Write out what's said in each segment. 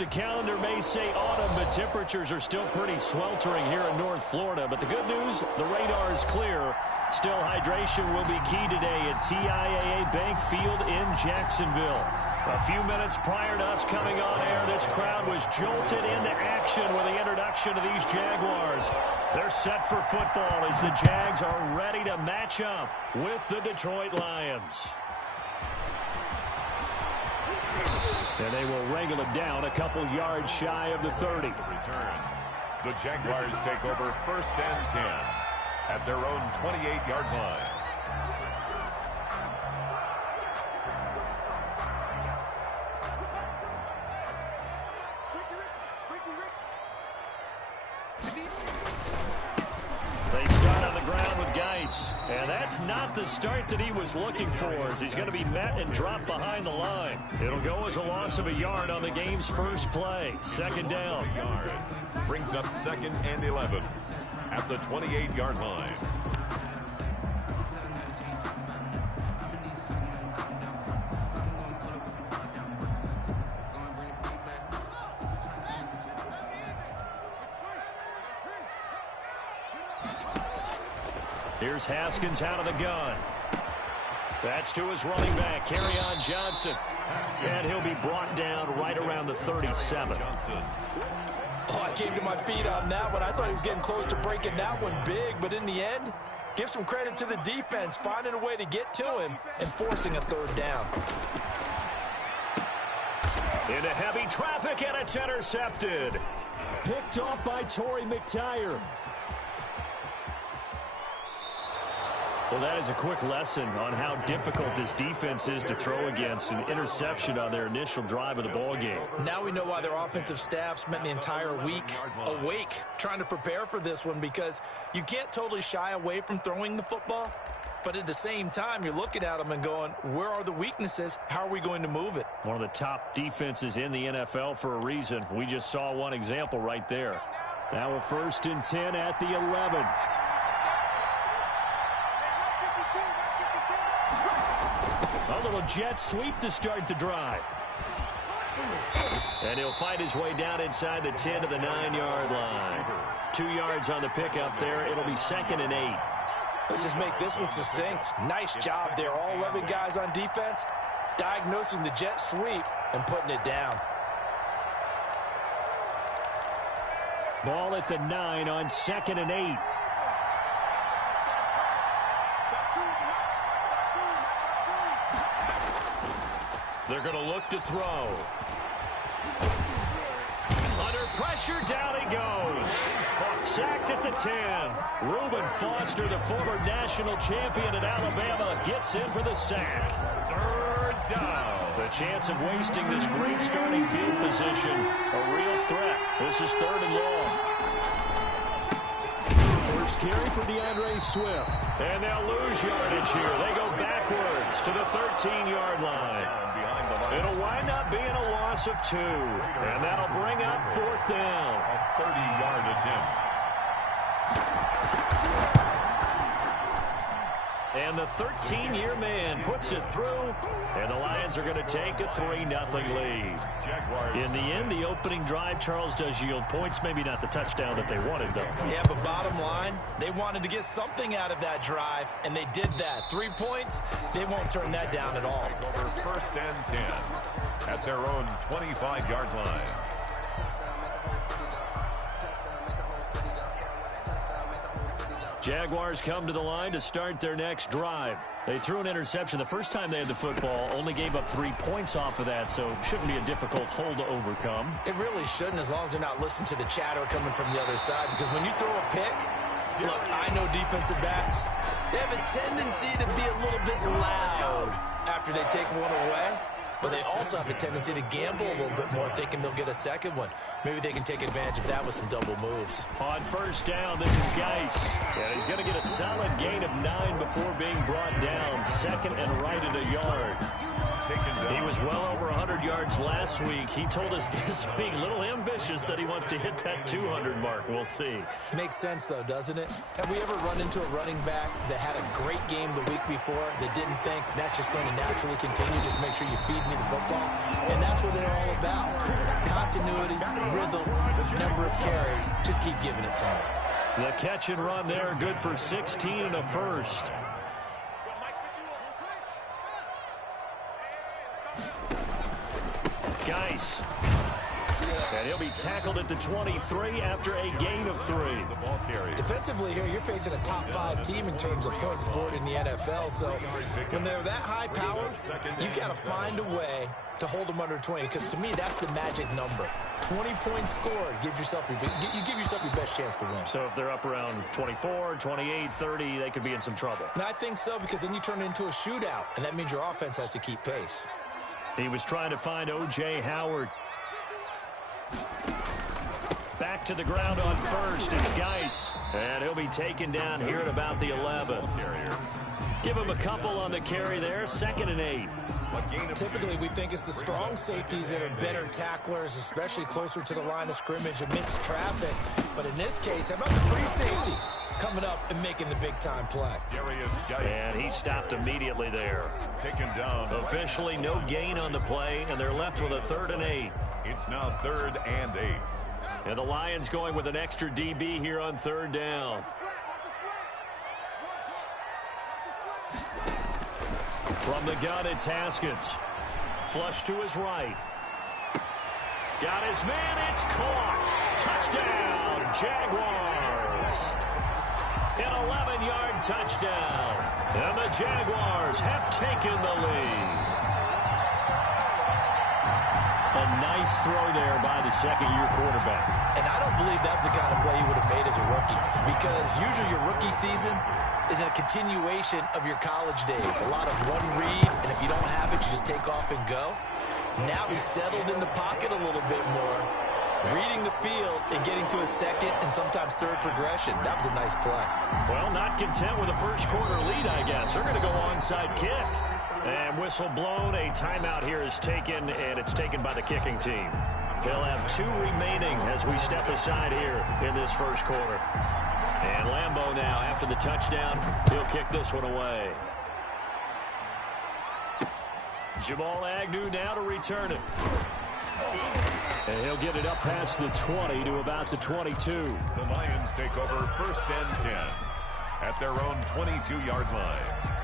The calendar may say autumn, but temperatures are still pretty sweltering here in North Florida. But the good news, the radar is clear. Still, hydration will be key today at TIAA Bank Field in Jacksonville. A few minutes prior to us coming on air, this crowd was jolted into action with the introduction of these Jaguars. They're set for football as the Jags are ready to match up with the Detroit Lions. And they will wrangle it down a couple yards shy of the 30. Return. The Jaguars take over 1st and 10 at their own 28-yard line. They start on the ground with Geis. And that's not the start that he was looking for, as he's going to be met and dropped behind the line. It'll go as a loss of a yard on the game's first play. 2nd down. Brings up 2nd and 11 at the 28-yard line. Here's Haskins out of the gun. That's to his running back, Kerryon Johnson. And he'll be brought down right around the 37. Oh, I came to my feet on that one. I thought he was getting close to breaking that one big, but in the end, give some credit to the defense, finding a way to get to him and forcing a 3rd down. Into heavy traffic, and it's intercepted. Picked off by Torrey McTyer. Well, that is a quick lesson on how difficult this defense is to throw against. An interception on their initial drive of the ballgame. Now we know why their offensive staff spent the entire week awake trying to prepare for this one, because you can't totally shy away from throwing the football, but at the same time, you're looking at them and going, where are the weaknesses? How are we going to move it? One of the top defenses in the NFL for a reason. We just saw one example right there. Now a 1st and 10 at the 11. A little jet sweep to start the drive. And he'll fight his way down inside the 10 to the 9-yard line. 2 yards on the pickup there. It'll be 2nd and 8. Let's just make this one succinct. Nice job there. All 11 guys on defense diagnosing the jet sweep and putting it down. Ball at the 9 on 2nd and 8. They're going to look to throw. Under pressure, down he goes. Sacked at the 10. Reuben Foster, the former national champion at Alabama, gets in for the sack. 3rd down. The chance of wasting this great starting field position, a real threat. This is 3rd and long. First carry for DeAndre Swift. And they'll lose yardage here. They go backwards to the 13-yard line. It'll wind up being a loss of 2. And that'll bring up 4th down. A 30-yard attempt. And the 13-year man puts it through. And the Lions are going to take a 3-0 lead. In the end, the opening drive, Charles, does yield points. Maybe not the touchdown that they wanted, though. Yeah, but bottom line, they wanted to get something out of that drive, and they did that. 3 points, they won't turn that down at all. Over 1st and 10 at their own 25-yard line. Jaguars come to the line to start their next drive. They threw an interception the first time they had the football, only gave up 3 points off of that, so it shouldn't be a difficult hole to overcome. It really shouldn't, as long as they're not listening to the chatter coming from the other side, because when you throw a pick, look, I know defensive backs, they have a tendency to be a little bit loud after they take one away. But they also have a tendency to gamble a little bit more, thinking they'll get a second one. Maybe they can take advantage of that with some double moves. On 1st down, this is Geis. And he's going to get a solid gain of 9 before being brought down. 2nd and right at a yard. taken down. He was well over 100 yards last week. He told us this week, a little ambitious, that he wants to hit that 200 mark. We'll see. Makes sense, though, doesn't it? Have we ever run into a running back that had a great game the week before that didn't think that's just going to naturally continue? Just make sure you feed me the football. And that's what they're all about. Continuity, rhythm, number of carries. Just keep giving it to him. The catch and run there, good for 16 and a first. Geis. And he'll be tackled at the 23 after a gain of 3. Defensively here, you're facing a top 5 team in terms of points scored in the NFL. So when they're that high powered, you got to find a way to hold them under 20. Because to me, that's the magic number. 20 points scored gives yourself you give yourself your best chance to win. So if they're up around 24, 28, 30, they could be in some trouble. And I think so, because then you turn it into a shootout, and that means your offense has to keep pace. He was trying to find O.J. Howard. Back to the ground on first. It's Geis. And he'll be taken down here at about the 11. Give him a couple on the carry there. 2nd and 8. Typically, we think it's the strong safeties that are better tacklers, especially closer to the line of scrimmage amidst traffic. But in this case, how about the free safety coming up and making the big-time play? And he stopped immediately there. Taken down. Officially no gain on the play, and they're left with a 3rd and 8. It's now 3rd and 8. And the Lions going with an extra DB here on 3rd down. From the gun, it's Haskins. Flush to his right. Got his man, it's caught. Touchdown, Jaguars. An 11-yard touchdown. And the Jaguars have taken the lead. A nice throw there by the second-year quarterback. And I don't believe that was the kind of play he would have made as a rookie, because usually your rookie season is a continuation of your college days. A lot of one read, and if you don't have it, you just take off and go. Now he's settled in the pocket a little bit more, reading the field and getting to a second and sometimes third progression. That was a nice play. Well, not content with a first-quarter lead, I guess. They're going to go onside kick. And whistle blown. A timeout here is taken, and it's taken by the kicking team. They'll have 2 remaining as we step aside here in this first quarter. And Lambeau now, after the touchdown, he'll kick this one away. Jamal Agnew now to return it. And he'll get it up past the 20 to about the 22. The Lions take over 1st and 10 at their own 22-yard line.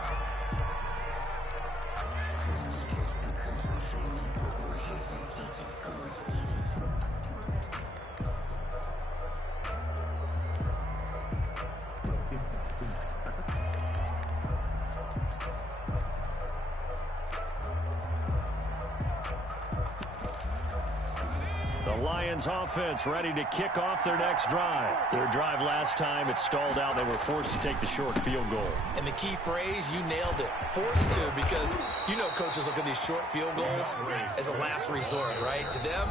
Lions offense ready to kick off their next drive. Their drive last time, it stalled out. They were forced to take the short field goal. And the key phrase, you nailed it. Forced to, because you know coaches look at these short field goals as a last resort, right? To them,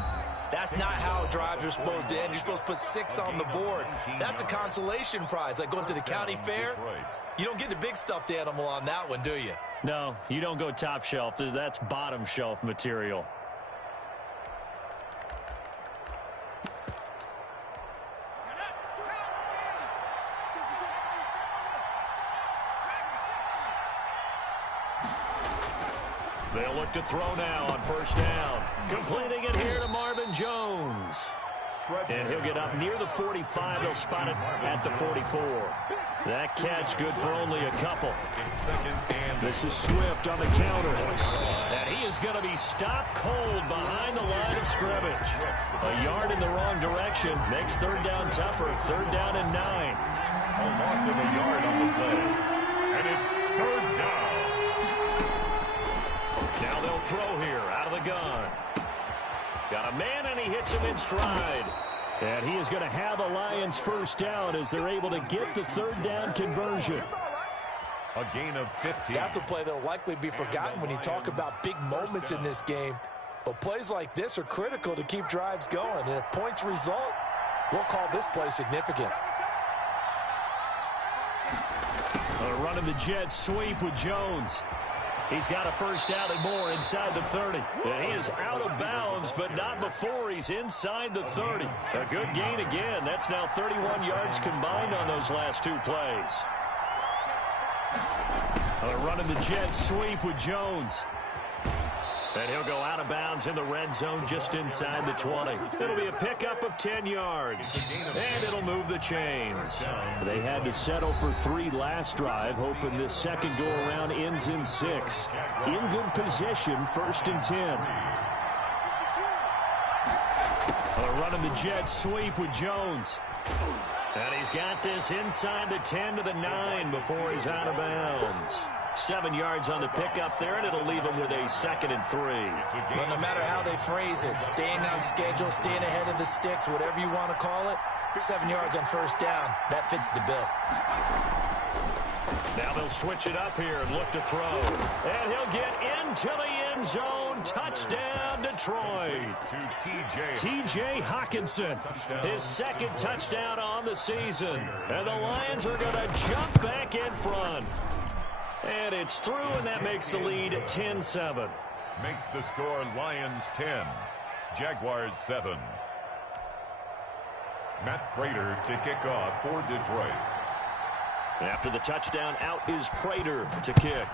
that's not how drives are supposed to end. You're supposed to put 6 on the board. That's a consolation prize, like going to the county fair. You don't get the big stuffed animal on that one, do you? No, you don't go top shelf. That's bottom shelf material. They'll look to throw now on 1st down. Completing it here to Marvin Jones. And he'll get up near the 45. They'll spot it at the 44. That catch good for only a couple. This is Swift on the counter. And he is going to be stopped cold behind the line of scrimmage. A yard in the wrong direction makes 3rd down tougher. 3rd down and 9. A loss of a yard on the play. And it's 3rd down. Now they'll throw here out of the gun. Got a man, and he hits him in stride. And he is going to have the Lions 1st down as they're able to get the 3rd down conversion. A gain of 15. That's a play that will likely be forgotten when you talk about big moments in this game. But plays like this are critical to keep drives going. And if points result, we'll call this play significant. Running the jet sweep with Jones. He's got a first down and more inside the 30. And he is out of bounds, but not before he's inside the 30. A good gain again. That's now 31 yards combined on those last two plays. They're running the jet sweep with Jones. And he'll go out of bounds in the red zone just inside the 20. It'll be a pickup of 10 yards. And it'll move the chains. They had to settle for 3 last drive, hoping this second go-around ends in 6. In good position, 1st and 10. They're running the jet sweep with Jones. And he's got this inside the 10 to the 9 before he's out of bounds. 7 yards on the pickup there, and it'll leave him with a 2nd and 3. But no matter how they phrase it, staying on schedule, staying ahead of the sticks, whatever you want to call it, 7 yards on first down, that fits the bill. Now they'll switch it up here and look to throw. And he'll get into the end zone. Touchdown, Detroit. T.J. Hawkinson, his 2nd touchdown on the season. And the Lions are going to jump back in front. And it's through, and that makes the lead 10-7. Makes the score Lions 10, Jaguars 7. Matt Prater to kick off for Detroit. After the touchdown, out is Prater to kick.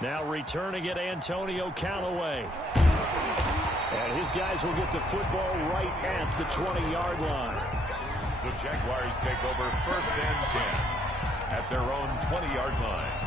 Now returning it, Antonio Callaway. And his guys will get the football right at the 20-yard line. The Jaguars take over 1st and 10 at their own 20-yard line.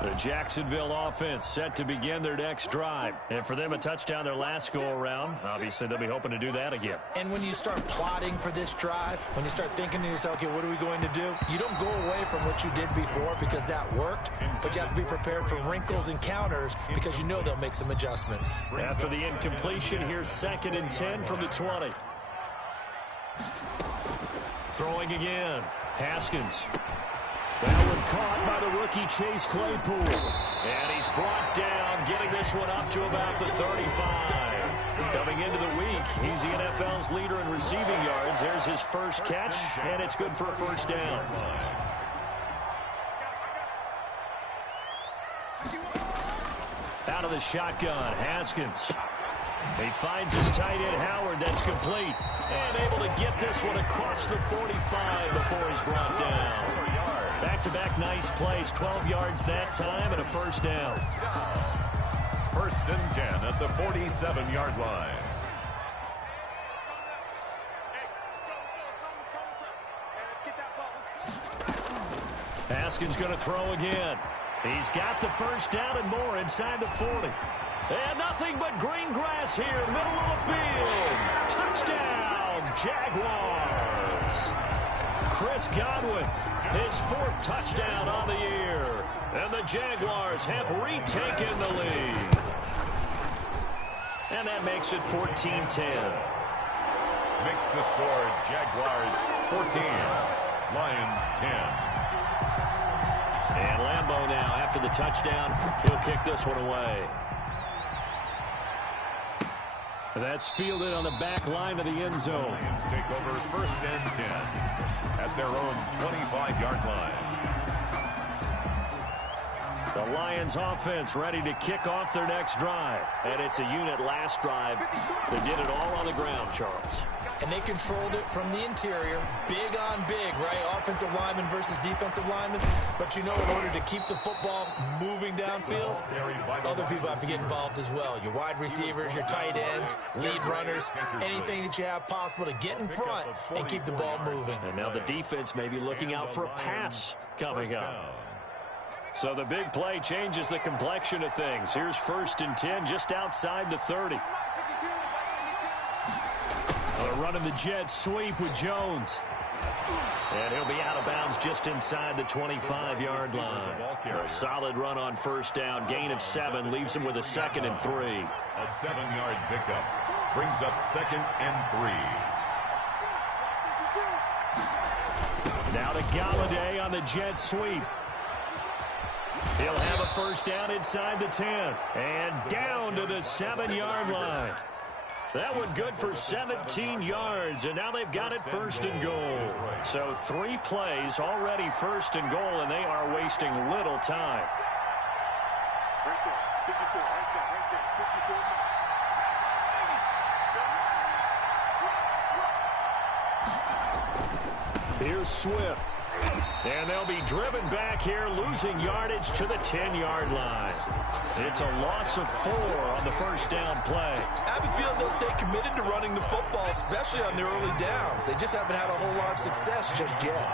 The Jacksonville offense set to begin their next drive. And for them, a touchdown their last go-around. Obviously, they'll be hoping to do that again. And when you start plotting for this drive, when you start thinking to yourself, okay, what are we going to do? You don't go away from what you did before because that worked, but you have to be prepared for wrinkles and counters because you know they'll make some adjustments. After the incompletion, here's 2nd and 10 from the 20. Throwing again. Haskins. That one caught by the rookie Chase Claypool. And he's brought down, getting this one up to about the 35. Coming into the week, he's the NFL's leader in receiving yards. There's his first catch, and it's good for a first down. Out of the shotgun, Haskins. He finds his tight end, Howard. That's complete. And able to get this one across the 45 before he's brought down. Back-to-back nice plays, 12 yards that time and a first down. 1st and 10 at the 47-yard line. Haskins going to throw again. He's got the first down and more inside the 40. And nothing but green grass here, middle of the field. Touchdown, Jaguars. Chris Godwin, his 4th touchdown on the year. And the Jaguars have retaken the lead. And that makes it 14-10. Makes the score Jaguars 14, Lions 10. And Lambeau now, after the touchdown, he'll kick this one away. That's fielded on the back line of the end zone. Lions take over 1st and 10 at their own 25-yard line. The Lions offense ready to kick off their next drive. And it's a unit last drive that did it all on the ground, Charles. And they controlled it from the interior, big on big, right? Offensive lineman versus defensive lineman. But you know, in order to keep the football moving downfield, other people have to get involved as well. Your wide receivers, your tight ends, lead runners, anything that you have possible to get in front and keep the ball moving. And now the defense may be looking out for a pass coming up. So the big play changes the complexion of things. Here's 1st and 10 just outside the 30. They're running the jet sweep with Jones. And he'll be out of bounds just inside the 25-yard line. A solid run on first down. Gain of 7 leaves him with a 2nd and 3. A 7-yard pickup brings up 2nd and 3. Now to Galladay on the jet sweep. He'll have a first down inside the 10. And down to the 7-yard line. That one good for 17 yards, and now they've got it first and goal. So 3 plays already first and goal, and they are wasting little time. Right there, 54, right there, 54. Here's Swift. And they'll be driven back here, losing yardage to the 10-yard line. It's a loss of 4 on the first down play. I have a feeling they'll stay committed to running the football, especially on their early downs. They just haven't had a whole lot of success just yet.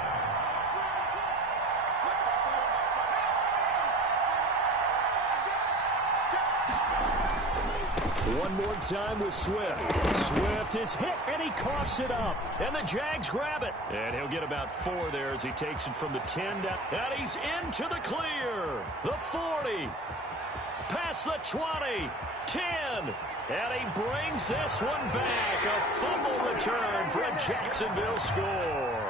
One more time with Swift. Swift is hit, and he coughs it up. And the Jags grab it. And he'll get about 4 there as he takes it from the 10 down. And he's into the clear. The 40. Past the 20. 10. And he brings this one back. A fumble return for a Jacksonville score.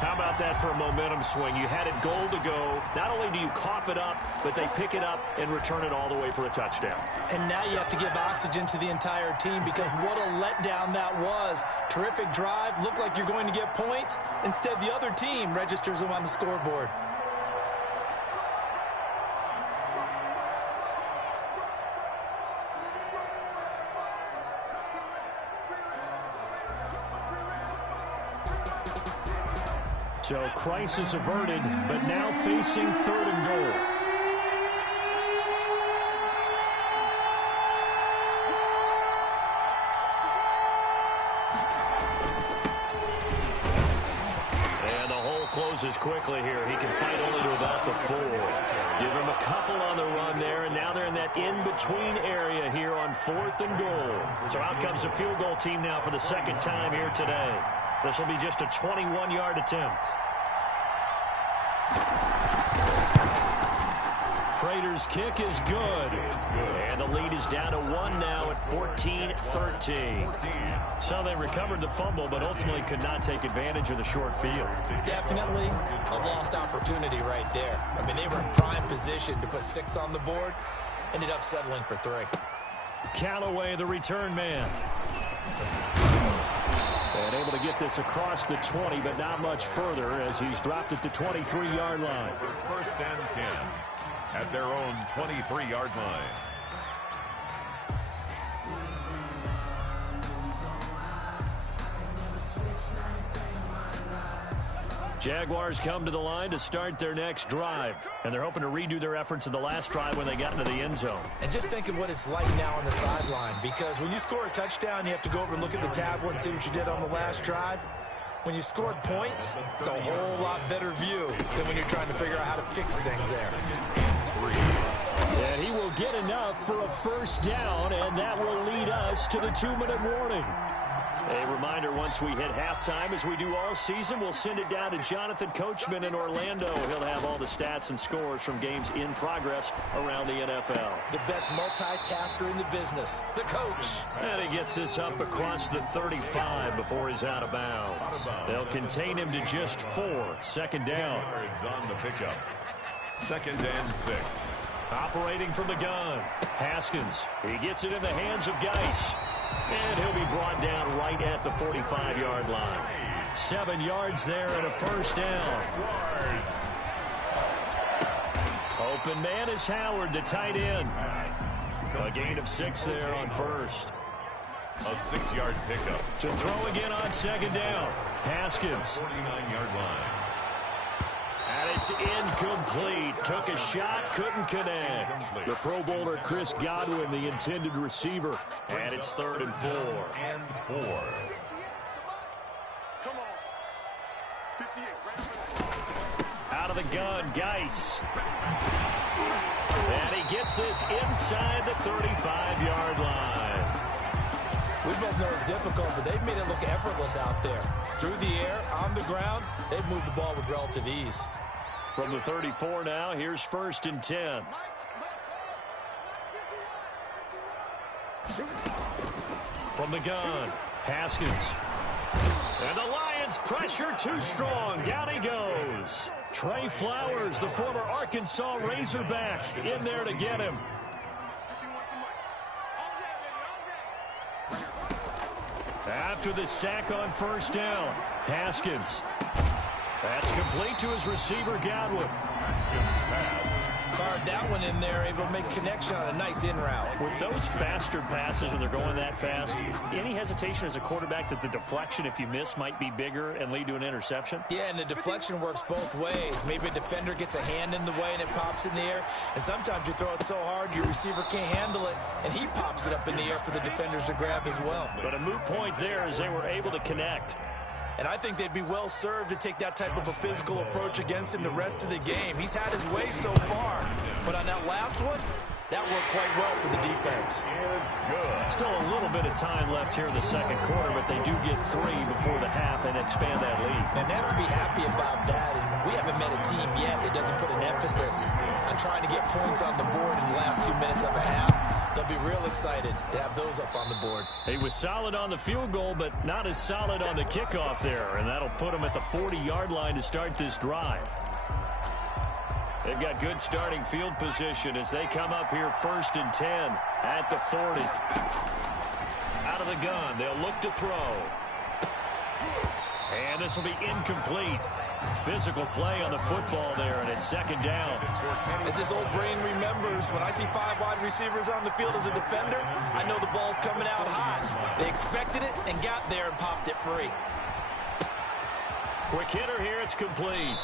How about that for a momentum swing? You had it goal to go. Not only do you cough it up, but they pick it up and return it all the way for a touchdown. And now you have to give oxygen to the entire team because what a letdown that was. Terrific drive. Looked like you're going to get points. Instead, the other team registers them on the scoreboard. So crisis averted, but now facing 3rd and goal. And the hole closes quickly here. He can fight only to about the 4. Give him a couple on the run there, and now they're in that in-between area here on 4th and goal. So out comes a field goal team now for the 2nd time here today. This will be just a 21-yard attempt. Prater's kick is good. And the lead is down to 1 now at 14-13. So they recovered the fumble, but ultimately could not take advantage of the short field. Definitely a lost opportunity right there. I mean, they were in prime position to put 6 on the board. Ended up settling for 3. Callaway, the return man. And able to get this across the 20, but not much further as he's dropped it to 23-yard line. First and 10 at their own 23-yard line. Jaguars come to the line to start their next drive. And they're hoping to redo their efforts in the last drive when they got into the end zone. And just think of what it's like now on the sideline, because when you score a touchdown, you have to go over and look at the tablet and see what you did on the last drive. When you scored points, it's a whole lot better view than when you're trying to figure out how to fix things there. And he will get enough for a first down, and that will lead us to the 2-minute warning. A reminder, once we hit halftime, as we do all season, we'll send it down to Jonathan Coachman in Orlando. He'll have all the stats and scores from games in progress around the NFL. The best multitasker in the business, the coach. And he gets this up across the 35 before he's out of bounds. They'll contain him to just 4. 2nd down. On the pickup. 2nd and 6. Operating from the gun. Haskins. He gets it in the hands of Geis. And he'll be brought down right at the 45-yard line. 7 yards there and a first down. Open man is Howard, the tight end. A gain of 6 there on first. A 6-yard pickup. To throw again on 2nd down. Haskins. 49-yard line. And it's incomplete. Took a shot, couldn't connect. The Pro Bowler Chris Godwin, the intended receiver. And it's 3rd and 4. And 4. Come on. 58. Out of the gun, Geis. And he gets this inside the 35-yard line. We both know it's difficult, but they've made it look effortless out there. Through the air, on the ground, they've moved the ball with relative ease. From the 34 now, here's 1st and 10. From the gun, Haskins. And the Lions pressure too strong. Down he goes. Trey Flowers, the former Arkansas Razorback, in there to get him. After the sack on first down, Haskins. That's complete to his receiver, Godwin. Haskins pass. Fired that one in there, able to make connection on a nice in route. With those faster passes when they're going that fast, any hesitation as a quarterback that the deflection, if you miss, might be bigger and lead to an interception? Yeah, and the deflection works both ways. Maybe a defender gets a hand in the way and it pops in the air. And sometimes you throw it so hard your receiver can't handle it, and he pops it up in the air for the defenders to grab as well. But a moot point there as they were able to connect. And I think they'd be well served to take that type of a physical approach against him the rest of the game. He's had his way so far. But on that last one, that worked quite well for the defense. Is good. Still a little bit of time left here in the second quarter, but they do get 3 before the half and expand that lead. And they have to be happy about that. And we haven't met a team yet that doesn't put an emphasis on trying to get points on the board in the last 2 minutes of a half. They'll be real excited to have those up on the board. He was solid on the field goal, but not as solid on the kickoff there, and that'll put him at the 40-yard line to start this drive. They've got good starting field position as they come up here 1st and 10 at the 40. Out of the gun, they'll look to throw. And this will be incomplete. Physical play on the football there, and it's 2nd down. As his old brain remembers, when I see 5 wide receivers on the field as a defender, I know the ball's coming out hot. They expected it and got there and popped it free. Quick hitter here, it's complete.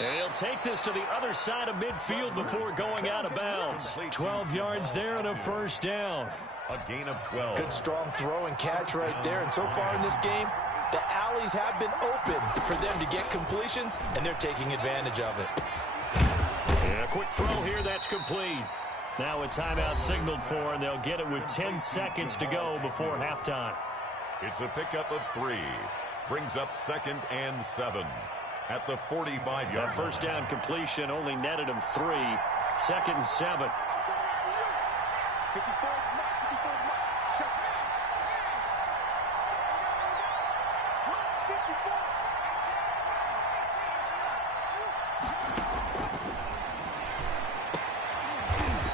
And he'll take this to the other side of midfield before going out of bounds. 12 yards there and a 1st down. A gain of 12. Good strong throw and catch right there. And so far in this game, the alleys have been open for them to get completions, and they're taking advantage of it. And a quick throw here, that's complete. Now a timeout signaled for, and they'll get it with 10 seconds to go before halftime. It's a pickup of 3. Brings up 2nd and 7 at the 45-yard line. That first down completion only netted him 3. 2nd and 7.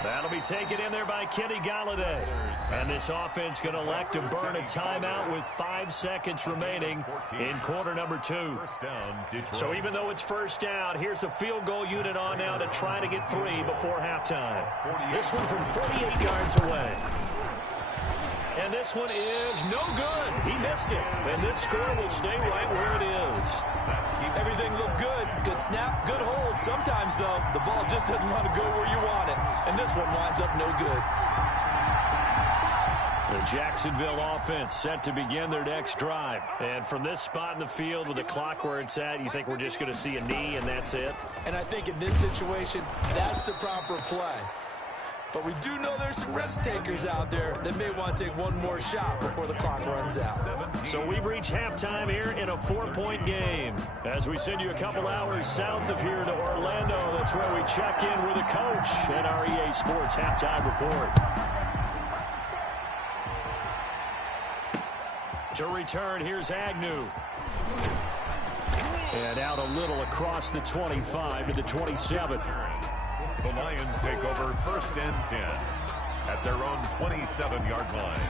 That'll be taken in there by Kenny Golladay. And this offense going to elect to burn a timeout with 5 seconds remaining in quarter number 2. First down, Detroit. So even though it's first down, here's the field goal unit on now to try to get 3 before halftime. This one from 48 yards away. And this one is no good. He missed it. And this score will stay right where it is. Everything looked good. Good snap, good hold. Sometimes, though, the ball just doesn't want to go where you want it. And this one winds up no good. The Jacksonville offense set to begin their next drive. And from this spot in the field with the clock where it's at, you think we're just going to see a knee and that's it? And I think in this situation, that's the proper play. But we do know there's some risk takers out there that may want to take one more shot before the clock runs out. So we've reached halftime here in a 4-point game. As we send you a couple hours south of here to Orlando, that's where we check in with the coach at our EA Sports Halftime Report. To return, here's Agnew. And out a little across the 25 to the 27. The Lions take over 1st and 10 at their own 27-yard line.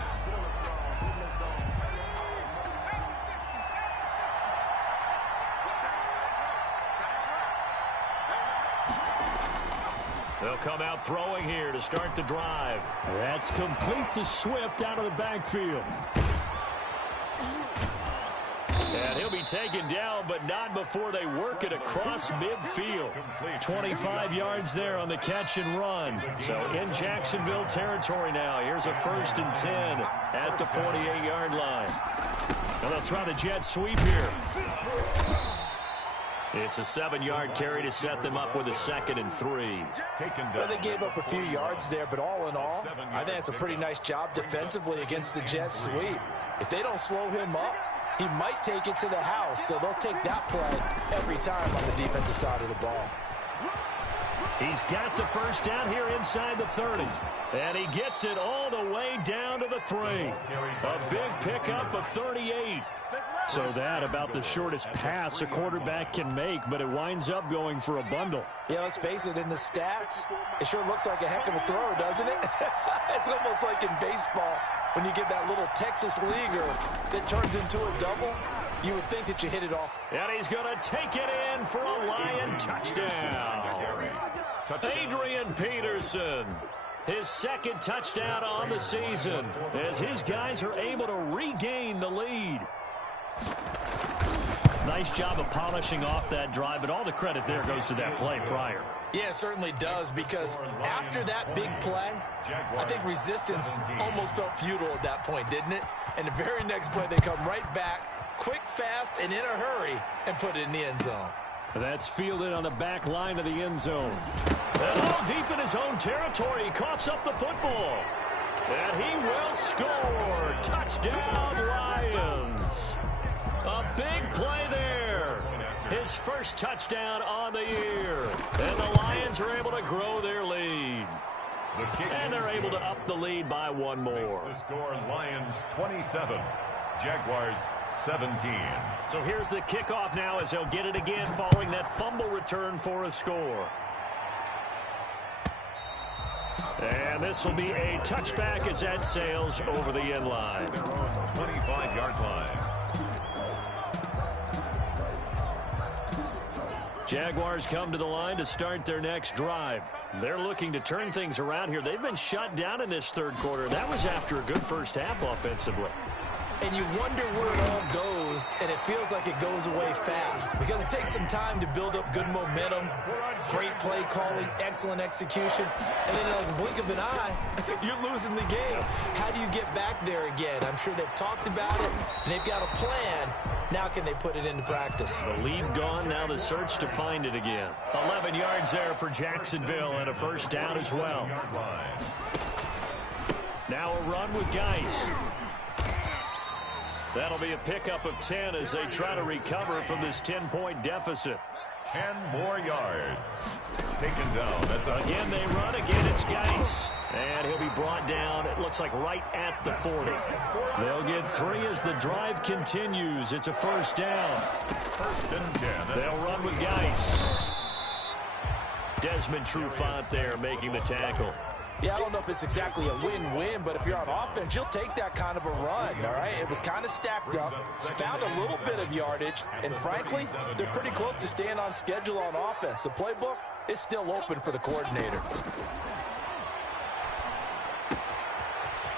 They'll come out throwing here to start the drive. That's complete to Swift out of the backfield. And he'll be taken down, but not before they work it across midfield. 25 yards there on the catch and run. So in Jacksonville territory now. Here's a 1st and 10 at the 48-yard line. And they'll try the jet sweep here. It's a 7-yard carry to set them up with a 2nd and 3. Well, they gave up a few yards there, but all in all, I think it's a pretty nice job defensively against the jet sweep. If they don't slow him up, he might take it to the house, so they'll take that play every time on the defensive side of the ball. He's got the first down here inside the 30. And he gets it all the way down to the 3. A big pickup of 38. So that about the shortest pass a quarterback can make, but it winds up going for a bundle. Yeah, let's face it, in the stats, it sure looks like a heck of a throw, doesn't it? It's almost like in baseball. when you get that little Texas leaguer that turns into a double, you would think that you hit it off. And he's going to take it in for a Lion touchdown. Adrian Peterson, his second touchdown on the season, as his guys are able to regain the lead. Nice job of polishing off that drive, but all the credit there goes to that play prior. Yeah, it certainly does, because after that big play, I think resistance almost felt futile at that point, didn't it? And the very next play, they come right back, quick, fast, and in a hurry, and put it in the end zone. That's fielded on the back line of the end zone. And all deep in his own territory, he coughs up the football. And he will score. Touchdown, Lions. A big play there. His first touchdown on the year. And the Lions are able to grow their lead. And they're able to up the lead by one more. The score, Lions 27, Jaguars 17. So here's the kickoff now as they'll get it again following that fumble return for a score. And this will be a touchback as that sails over the end line. 25-yard line. Jaguars come to the line to start their next drive. They're looking to turn things around here. They've been shut down in this third quarter. That was after a good first half offensively. And you wonder where it all goes, and it feels like it goes away fast because it takes some time to build up good momentum, great play calling, excellent execution, and then in like a blink of an eye, you're losing the game. How do you get back there again? I'm sure they've talked about it, and they've got a plan. Now can they put it into practice? The lead gone, now the search to find it again. 11 yards there for Jacksonville and a first down as well. Now a run with Geis. That'll be a pickup of 10 as they try to recover from this 10-point deficit. 10 more yards. Taken down at the... Again, they run. Again, it's Geis. And he'll be brought down, it looks like, right at the 40. They'll get 3 as the drive continues. It's a first down. First and 10. They'll run with Geis. Desmond Trufant there making the tackle. Yeah, I don't know if it's exactly a win-win, but if you're on offense, you'll take that kind of a run, all right? It was kind of stacked up, found a little bit of yardage, and frankly, they're pretty close to staying on schedule on offense. The playbook is still open for the coordinator.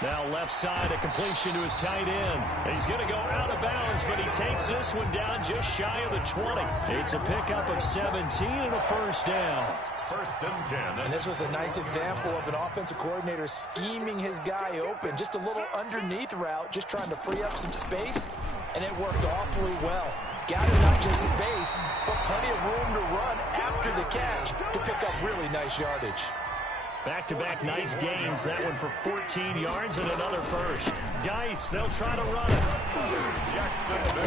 Now left side, a completion to his tight end. He's going to go out of bounds, but he takes this one down just shy of the 20. It's a pickup of 17 and a first down. First and 10. And this was a nice example of an offensive coordinator scheming his guy open. Just a little underneath route, just trying to free up some space, and it worked awfully well. Gathered not just space, but plenty of room to run after the catch to pick up really nice yardage. Back-to-back nice gains. That one for 14 yards and another first. Geis, they'll try to run it.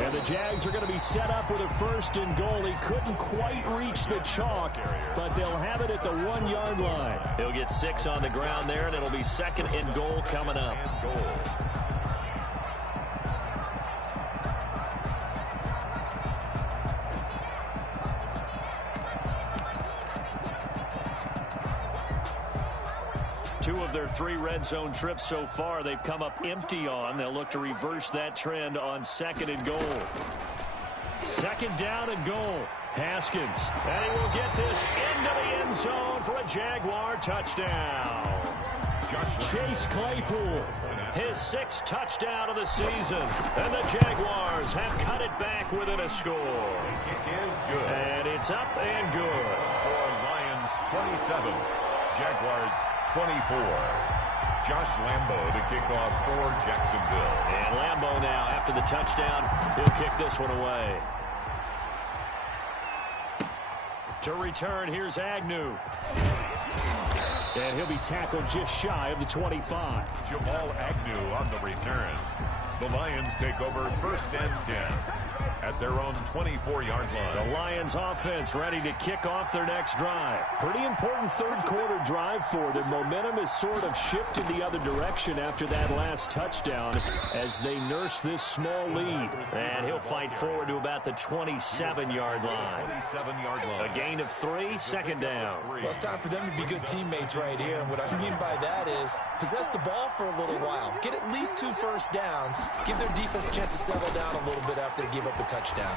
And the Jags are going to be set up with a first and goal. He couldn't quite reach the chalk, but they'll have it at the 1-yard line. He'll get 6 on the ground there, and it'll be second and goal coming up. Two of their 3 red zone trips so far, they've come up empty on. They'll look to reverse that trend on second and goal. Second down and goal. Haskins. And he will get this into the end zone for a Jaguar touchdown. Chase Claypool, his 6th touchdown of the season. And the Jaguars have cut it back within a score. Kick is good. And it's up and good. For Lions 27, Jaguars 24. Josh Lambo to kick off for Jacksonville. And Lambo now, after the touchdown, he'll kick this one away. To return, here's Agnew. And he'll be tackled just shy of the 25. Jamal Agnew on the return. The Lions take over first and 10. at their own 24-yard line. The Lions offense ready to kick off their next drive. Pretty important third-quarter drive for them. Momentum has sort of shifted the other direction after that last touchdown as they nurse this small lead. And he'll fight forward to about the 27-yard line. 27-yard line. A gain of 3, second down. Well, it's time for them to be good teammates right here. And what I mean by that is possess the ball for a little while. Get at least 2 first downs. Give their defense a chance to settle down a little bit after they give up a touchdown.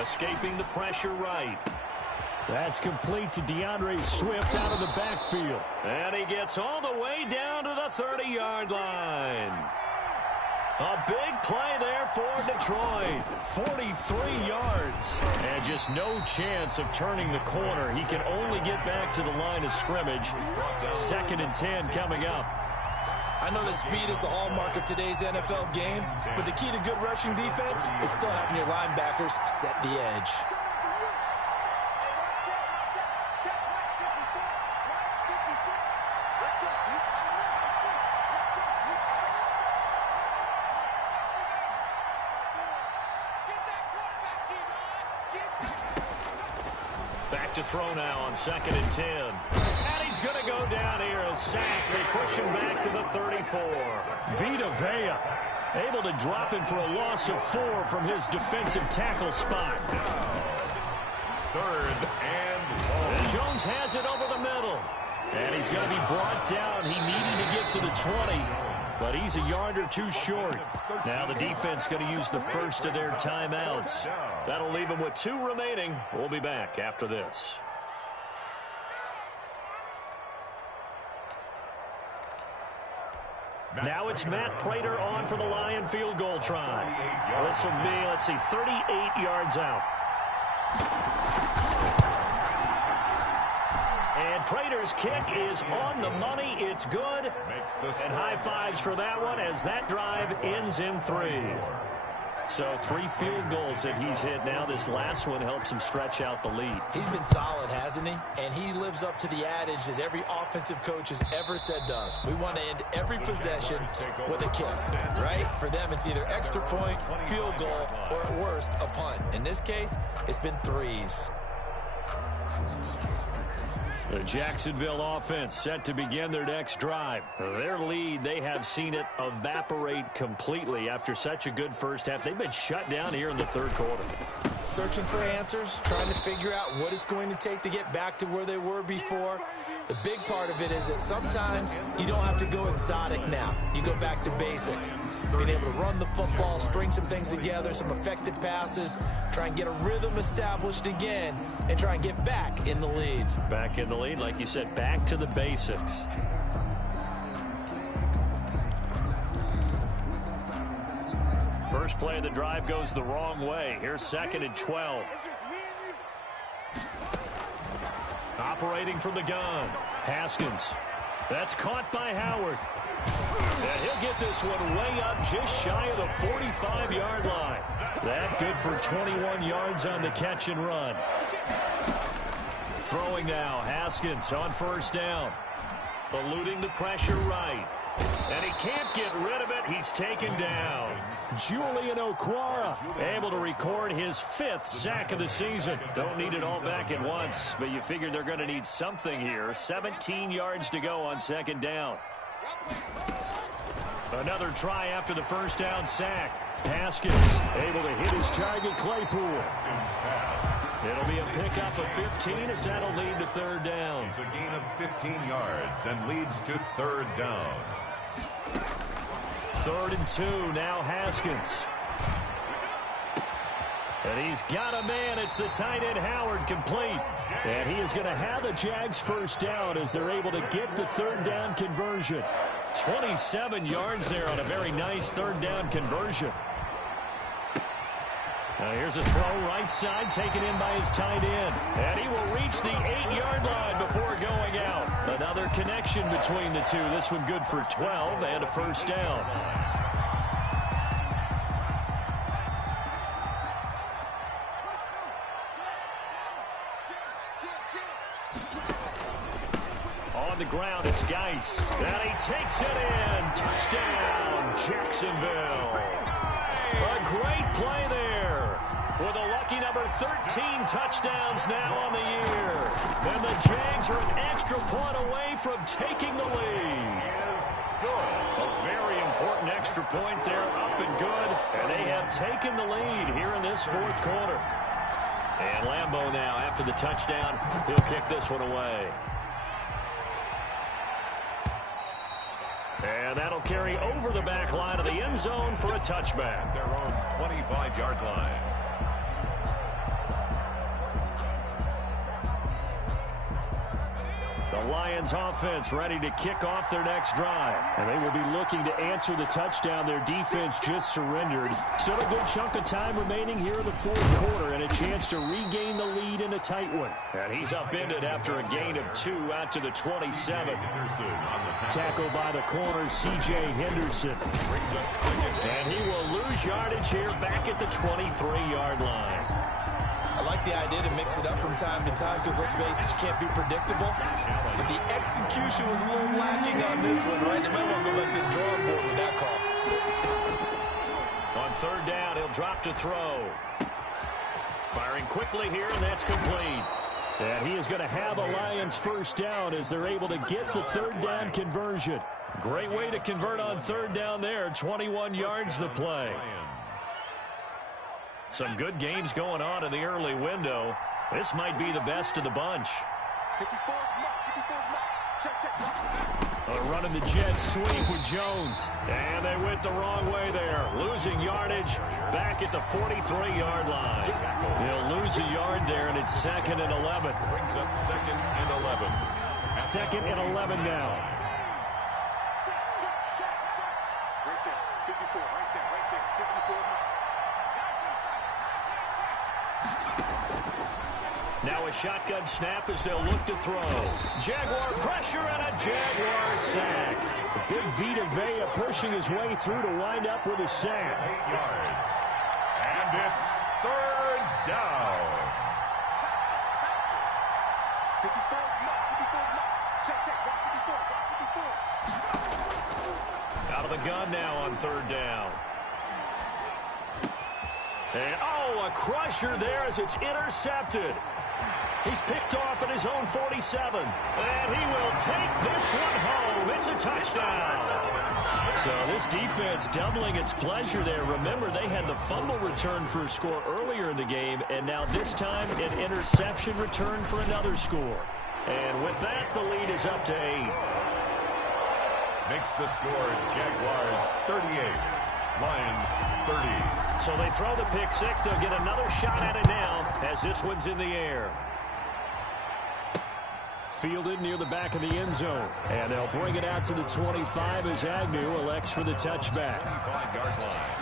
Escaping the pressure right. That's complete to DeAndre Swift out of the backfield. And he gets all the way down to the 30-yard line. A big play there for Detroit. 43 yards. And just no chance of turning the corner. He can only get back to the line of scrimmage. 2nd and 10 coming up. I know that speed is the hallmark of today's NFL game, but the key to good rushing defense is still having your linebackers set the edge. Back to throw now on 2nd and 10. And he's going to go down here. A sack. They push him back to the 34. Vita Vea able to drop him for a loss of 4 from his defensive tackle spot. 3rd and And Jones has it over the middle. And he's going to be brought down. He needed to get to the 20, but he's a yard or 2 short. Now the defense going to use the first of their timeouts. That'll leave them with 2 remaining. We'll be back after this. Now it's Matt Prater on for the Lion field goal try. This will be, let's see, 38 yards out. And Prater's kick is on the money. It's good. And high fives for that one as that drive ends in 3. So 3 field goals that he's hit now. This last one helps him stretch out the lead. He's been solid, hasn't he? And he lives up to the adage that every offensive coach has ever said to us. We want to end every possession with a kick, right? For them, it's either extra point, field goal, or at worst, a punt. In this case, it's been 3s. The Jacksonville offense set to begin their next drive. Their lead, they have seen it evaporate completely after such a good first half. They've been shut down here in the 3rd quarter. Searching for answers, trying to figure out what it's going to take to get back to where they were before. The big part of it is that sometimes you don't have to go exotic now. You go back to basics. Being able to run the football, string some things together, some effective passes, try and get a rhythm established again, and try and get back in the lead. Back in the lead, like you said, back to the basics. First play of the drive goes the wrong way. Here's 2nd and 12. Operating from the gun. Haskins. That's caught by Howard. And he'll get this one way up just shy of the 45-yard line. That good for 21 yards on the catch and run. Throwing now. Haskins on 1st down. Eluding the pressure right. And he can't get rid of it. He's taken down. Julian Okwara able to record his 5th sack of the season. Don't need it all back at once, but you figure they're going to need something here. 17 yards to go on 2nd down. Another try after the 1st down sack. Haskins able to hit his target, Claypool. It'll be a pickup of 15 as that'll lead to 3rd down. It's a gain of 15 yards and leads to 3rd down. 3rd and 2, now Haskins. And he's got a man. It's the tight end Howard, complete. And he is going to have a Jags 1st down as they're able to get the 3rd down conversion. 27 yards there on a very nice 3rd down conversion. Now here's a throw right side taken in by his tight end. And he will reach the 8-yard line before going out. Another connection between the two. This one good for 12 and a 1st down. On the ground, it's Geis. And he takes it in. Touchdown, Jacksonville. A great play there. with a lucky number 13 touchdowns now on the year. And the Jags are an extra point away from taking the lead. A very important extra point there, up and good. And they have taken the lead here in this fourth quarter. And Lambeau now, after the touchdown, he'll kick this one away. And that'll carry over the back line of the end zone for a touchback. Their own 25-yard line. The Lions offense ready to kick off their next drive. And they will be looking to answer the touchdown their defense just surrendered. Still a good chunk of time remaining here in the fourth quarter and a chance to regain the lead in a tight one. And he's upended after a gain of 2 out to the 27. Tackled by the corner, C.J. Henderson. And he will lose yardage here back at the 23-yard line. I like the idea to mix it up from time to time because, let's face it, you can't be predictable. But the execution was a little lacking on this one, right? They might want to go back to the drawing board with that call. On third down, he'll drop to throw. Firing quickly here, and that's complete. And he is going to have a Lions first down as they're able to get the third down conversion. Great way to convert on third down there. 21 yards the play. Some good games going on in the early window. This might be the best of the bunch. Running the jet sweep with Jones. And they went the wrong way there. Losing yardage back at the 43-yard line. They'll lose a yard there, and it's 2nd and 11. Brings up 2nd and 11. 2nd and 11 now. Right there. 54. Right there. Right there. 54. Now a shotgun snap as they'll look to throw. Jaguar pressure and a Jaguar sack. Big Vita Vea pushing his way through to wind up with a sack. 8 yards. And it's third down. 54. 54. Check. Rock 54. Out of the gun now on third down. And, a crusher there as it's intercepted. He's picked off at his own 47. And he will take this one home. It's a touchdown. So this defense doubling its pleasure there. Remember, they had the fumble return for a score earlier in the game, and now this time an interception return for another score. And with that, the lead is up to 8. Makes the score Jaguars 38. Lions 30. So they throw the pick six. They'll get another shot at it now as this one's in the air. Fielded near the back of the end zone. And they'll bring it out to the 25 as Agnew elects for the touchback. 25-yard line.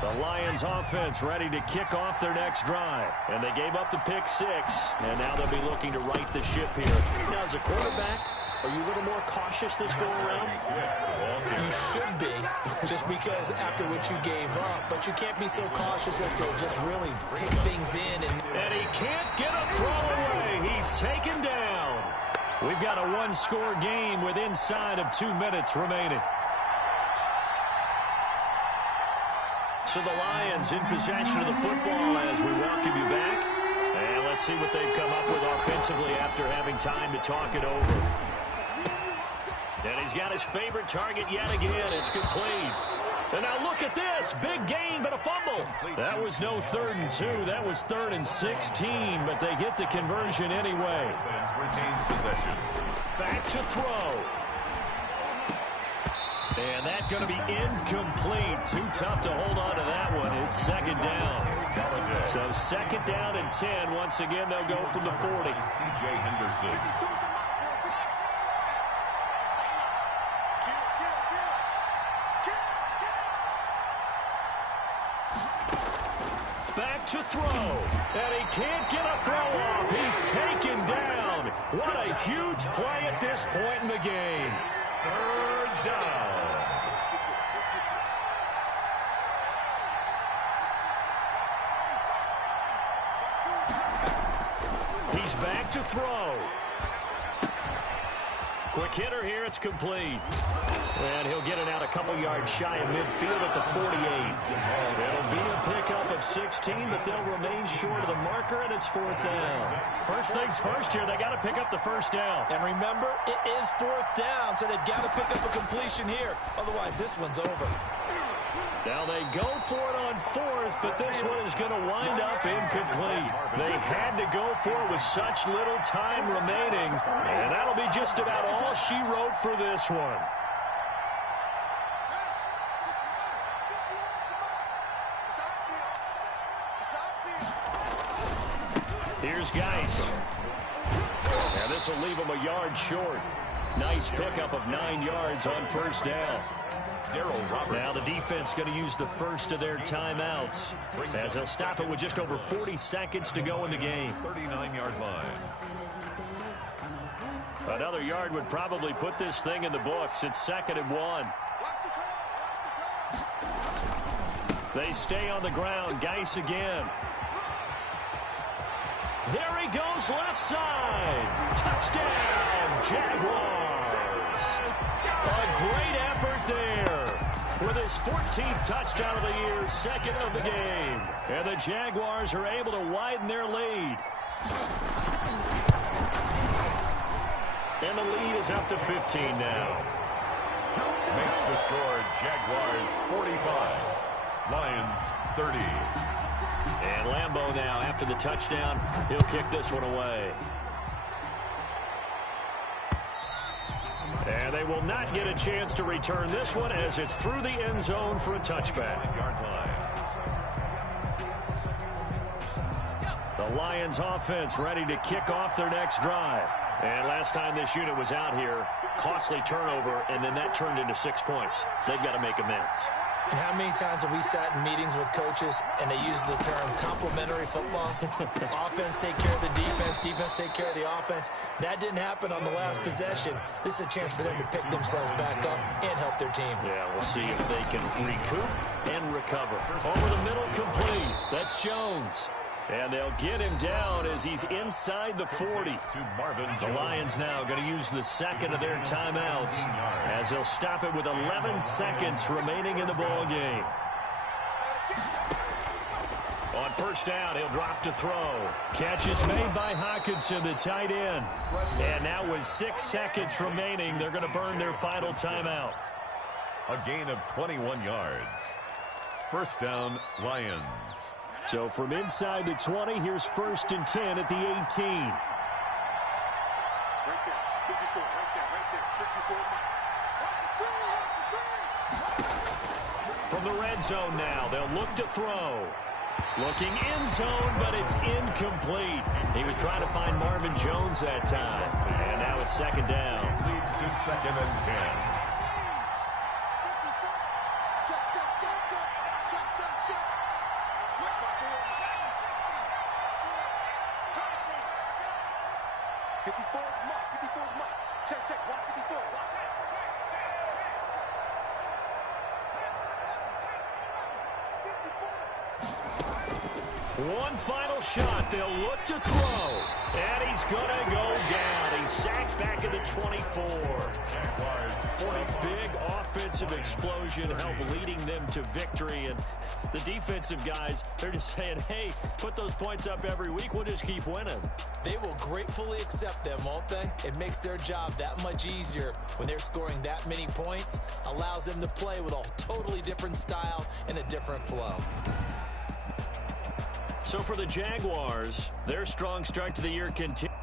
The Lions offense ready to kick off their next drive. And they gave up the pick six. And now they'll be looking to right the ship here. Now as a quarterback, are you a little more cautious this go around? You should be, just because after what you gave up. But you can't be so cautious as to just really take things in. And he can't get a throw away. He's taken down. We've got a one-score game with inside of 2 minutes remaining. So the Lions in possession of the football as we welcome you back. And let's see what they've come up with offensively after having time to talk it over. And he's got his favorite target yet again. It's complete. And now look at this. Big gain, but a fumble. That was no 3rd and 2. That was 3rd and 16, but they get the conversion anyway. Retains possession. Back to throw. And that's going to be incomplete. Too tough to hold on to that one. It's 2nd down. So 2nd down and 10. Once again, they'll go from the 40. C.J. Henderson. Back to throw. And he can't get a throw off. He's taken down. What a huge play at this point in the game. 3rd down. He's back to throw. Quick hitter here. It's complete. And he'll get it out a couple yards shy of midfield at the 48. It'll be a pickup of 16, but they'll remain short of the marker, and it's 4th down. First things first here, they got to pick up the first down. And remember, it is 4th down, so they've got to pick up a completion here. Otherwise, this one's over. Now they go for it on 4th, but this one is going to wind up incomplete. They had to go for it with such little time remaining, and that'll be just about all she wrote for this one. Here's Geis. And this will leave him a yard short. Nice pickup of 9 yards on first down. Now the defense going to use the first of their timeouts as they'll stop it with just over 40 seconds to go in the game. 39-yard line. Another yard would probably put this thing in the books. It's 2nd and 1. They stay on the ground. Geis again. There he goes, left side. Touchdown, Jaguars. A great effort there. With his 14th touchdown of the year, 2nd of the game. And the Jaguars are able to widen their lead. And the lead is up to 15 now. Makes the score Jaguars 45, Lions 30. And Lambeau now, after the touchdown, he'll kick this one away. And they will not get a chance to return this one as it's through the end zone for a touchback. The Lions offense ready to kick off their next drive. And last time this unit was out here, costly turnover, and then that turned into 6 points. They've got to make amends. And how many times have we sat in meetings with coaches and they use the term complementary football? Offense take care of the defense, defense take care of the offense. That didn't happen on the last possession. This is a chance for them to pick themselves back up and help their team. Yeah, we'll see if they can recoup and recover. Over the middle, complete. That's Jones. And they'll get him down as he's inside the 40. The Lions now going to use the 2nd of their timeouts as they'll stop it with 11 seconds remaining in the ball game. On first down, he'll drop to throw. Catch is made by Hawkinson, the tight end. And now with 6 seconds remaining, they're going to burn their final timeout. A gain of 21 yards. First down, Lions. So from inside the 20, here's 1st and 10 at the 18. Right there, 54, right there, 54. From the red zone now, they'll look to throw. Looking end zone, but it's incomplete. He was trying to find Marvin Jones that time. And now it's 2nd down. Leads to 2nd and 10. One final shot. They'll look to throw. And he's going to go down. He's sacked back at the 24. Jaguars, 40 big offensive explosion help leading them to victory. And the defensive guys, they're just saying, hey, put those points up every week. We'll just keep winning. They will gratefully accept them, won't they? It makes their job that much easier when they're scoring that many points. Allows them to play with a totally different style and a different flow. So for the Jaguars, their strong start to the year continues.